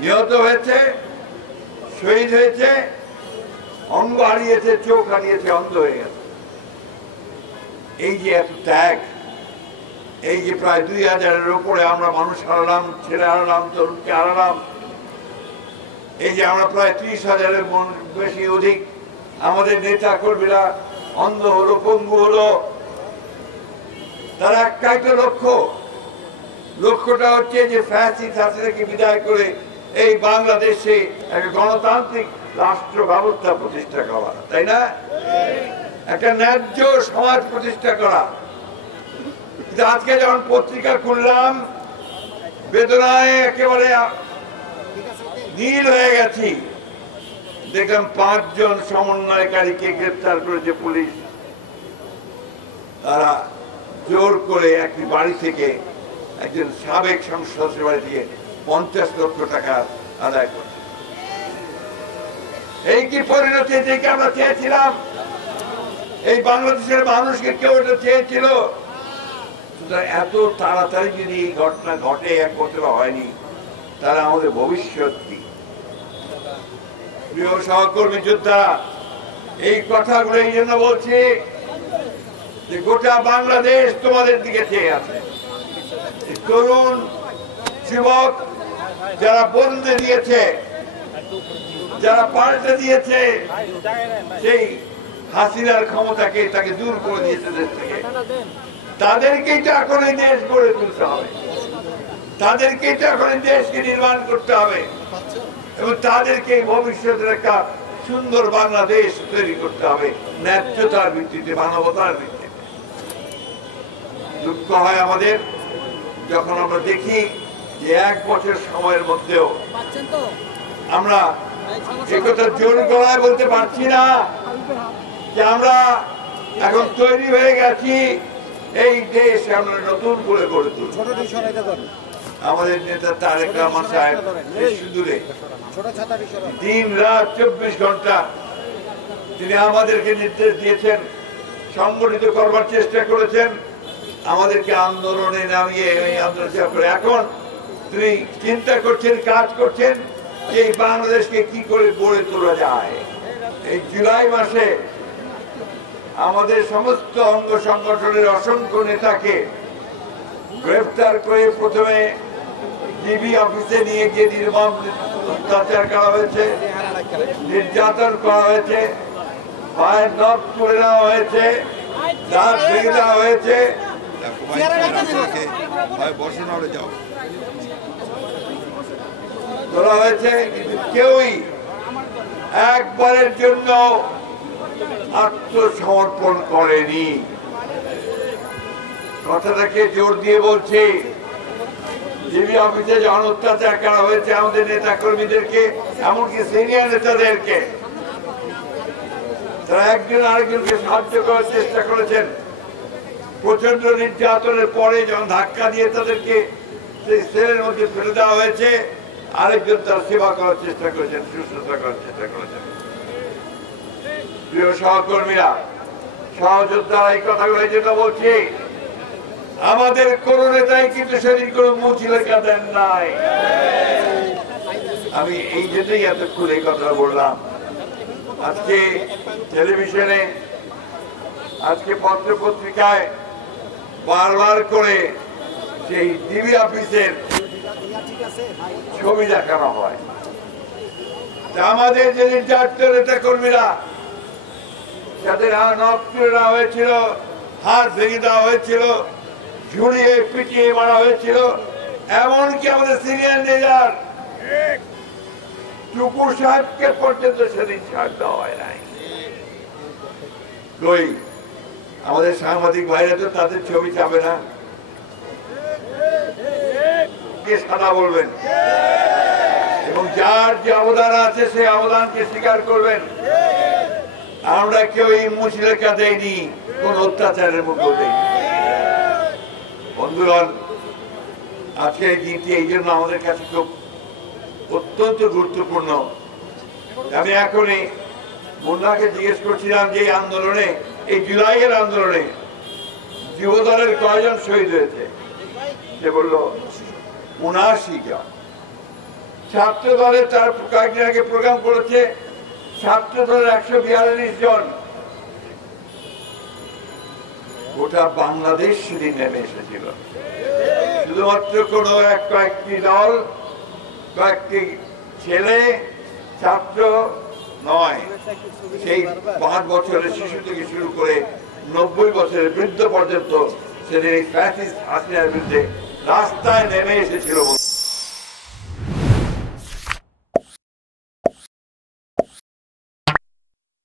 নিহত হয়েছে, শহীদ হয়েছে, অঙ্গ হারিয়েছে, চোখ হারিয়েছে, অন্ধ হয়ে গেছে। এই যে এত ত্যাগ, এই যে প্রায় 2000-এর উপরে আমরা মানুষ হারালাম, ছেলে হারালাম, তরুণকে হারালাম, এই যে আমরা প্রায় 30,000-এর বেশি অধিক আমাদের নেতা কর্মীরা অন্ধ হলো, পঙ্গু হলো, তার একটাই তো লক্ষ্যটা হচ্ছে যে ফ্যাসিস্ট হাসিনাকে বিদায় করে এই বাংলাদেশে একটা গণতান্ত্রিক রাষ্ট্র ব্যবস্থা প্রতিষ্ঠা করা, তাই না? একটা ন্যায্য সমাজ প্রতিষ্ঠা করা। কিন্তু আজকে যখন পত্রিকা খুললাম, বেদনায় একেবারে নীল হয়ে গেছি। দেখলাম 5 জন সমন্বয়কারীকে গ্রেপ্তার করেছে পুলিশ। তারা জোর করে একটি বাড়ি থেকে, একজন সাবেক সংসদের বাড়ি থেকে 50 লক্ষ টাকা আদায় করছে। এই কি পরিণতি থেকে আমরা চেয়েছিলাম? এই বাংলাদেশের মানুষকে কেউ এটা চেয়েছিল? এত তাড়াতাড়ি যদি এই ঘটনা ঘটে, 1 বছর হয়নি, তারা আমাদের ভবিষ্যৎ কি? প্রিয় সহকর্মী যোদ্ধা, এই কথাগুলো এই জন্য বলছি যে গোটা বাংলাদেশ তোমাদের দিকে চেয়ে আছে। তরুণ যুবক যারা বন্দে দিয়েছে, যারা পাল্টে দিয়েছে সেই হাসিনার ক্ষমতাকে, তাকে দূর করে দিয়েছে দেশ থেকে, তাদেরকেই তো এখন এই দেশ গড়ে তুলতে হবে, তাদেরকেই তো এখন এই দেশকে নির্মাণ করতে হবে এবং তাদেরকে ভবিষ্যতের একটা সুন্দর বাংলাদেশ তৈরি করতে হবে, ন্যায্যতার ভিত্তিতে, মানবতার ভিত্তিতে। দুঃখ হয় আমাদের যখন আমরা দেখি যে 1 বছর সময়ের মধ্যেও আমরা একথা জোর গলায় বলতে পারছি না যে আমরা এখন তৈরি হয়ে গেছি, এই দেশ আমরা নতুন করে গড়ে তুলব। আমাদের নেতা তারেক রহমান সাহেব দূরে দিন রাত 24 ঘন্টা তিনি আমাদেরকে নির্দেশ দিয়েছেন, সংগঠিত করবার চেষ্টা করেছেন, আমাদেরকে আন্দোলনে নামিয়ে এই আন্দোলন করে এখন তিনি চিন্তা করছেন, কাজ করছেন যে এই বাংলাদেশকে কি করে গড়ে তোলা যায়। এই জুলাই মাসে আমাদের সমস্ত অঙ্গ সংগঠনের অসংখ্য নেতাকে গ্রেফতার করে প্রথমে ডিবি অফিসে নিয়ে গিয়ে নির্মম অত্যাচার করা হয়েছে, নির্যাতন করা হয়েছে, পায়ের নখ তুলে নেওয়া হয়েছে, দাঁত ভেঙে দেওয়া হয়েছে। তোলা হয়েছে, কিন্তু কেউই একবারের জন্য আত্মসমর্পণ করেনি। কথাটাকে জোর দিয়ে বলছি, ডিবি অফিসে যখন অত্যাচার করা হয়েছে আমাদের নেতা কর্মীদেরকে, এমনকি সিনিয়র নেতাদেরকে, তারা একজন আরেকজনকে সাহায্য করার চেষ্টা করেছেন। প্রচন্ড নির্যাতনের পরে যখন ধাক্কা দিয়ে তাদেরকে সেই সেলের মধ্যে ফেলে দেওয়া হয়েছে, আরেকজন তার সেবা করার চেষ্টা করেছেন, শুশ্রূষা করার চেষ্টা করেছেন। প্রিয় সহকর্মীরা, সহযোদ্ধারা, এই কথাগুলো এই জন্য বলছি, আমাদের কোন নেতাই কিন্তু সেদিন কোন মুচিলেখা দেন নাই। আমি এই জন্যই এতক্ষণ এই কথা বললাম। আজকে টেলিভিশনে, আজকে পত্র পত্রিকায় বারবার করে সেই ডিবি অফিসের ছবি দেখানো হয়। আমাদের যে নির্যাতিত নেতা কর্মীরা, যাদের নখ তুলে নেওয়া হয়েছিল, হাত ভেঙে দেওয়া হয়েছিল, ঝুড়িয়ে পিটিয়ে মারা হয়েছিল, এমনকি আমাদের সিনিয়র লিডার টুকু সাহেবকে পর্যন্ত সেদিন ছাড় দেওয়া হয় নাই। আমাদের সাংবাদিক ভাইরা তো তাদের ছবি চাবে না, কে সাদা বলবেন এবং যার যে অবদান আছে সেই অবদানকে স্বীকার করবেন। আমরা কেউ এই মুচিলেখা দেয়নি, কোন অত্যাচারের মুখে দেয়নি। বন্ধুগণ, আজকে এই দিনটি এই জন্য আমাদের কাছে খুব অত্যন্ত গুরুত্বপূর্ণ। আমি এখনই মুন্নাকে জিজ্ঞেস করছিলাম যে এই আন্দোলনে, এই জুলাইয়ের আন্দোলনে যুবদলের কয়জন শহীদ হয়েছে? সে বলল 79 জন। ছাত্র দলের তার কয়েকদিন আগে প্রোগ্রাম করেছে, ছাত্র দলের 142 জন গোটা বাংলাদেশ সেদিন নেমে এসেছিল। শুধুমাত্র কোনো কয়েকটি দল, কয়েকটি ছেলে ছাত্র নয়, সেই 5 বছরের শিশু থেকে শুরু করে 90 বছরের বৃদ্ধ পর্যন্ত সেদিন এই ফ্যাসিস্ট হাসিনার বিরুদ্ধে রাস্তায় নেমে এসেছিল।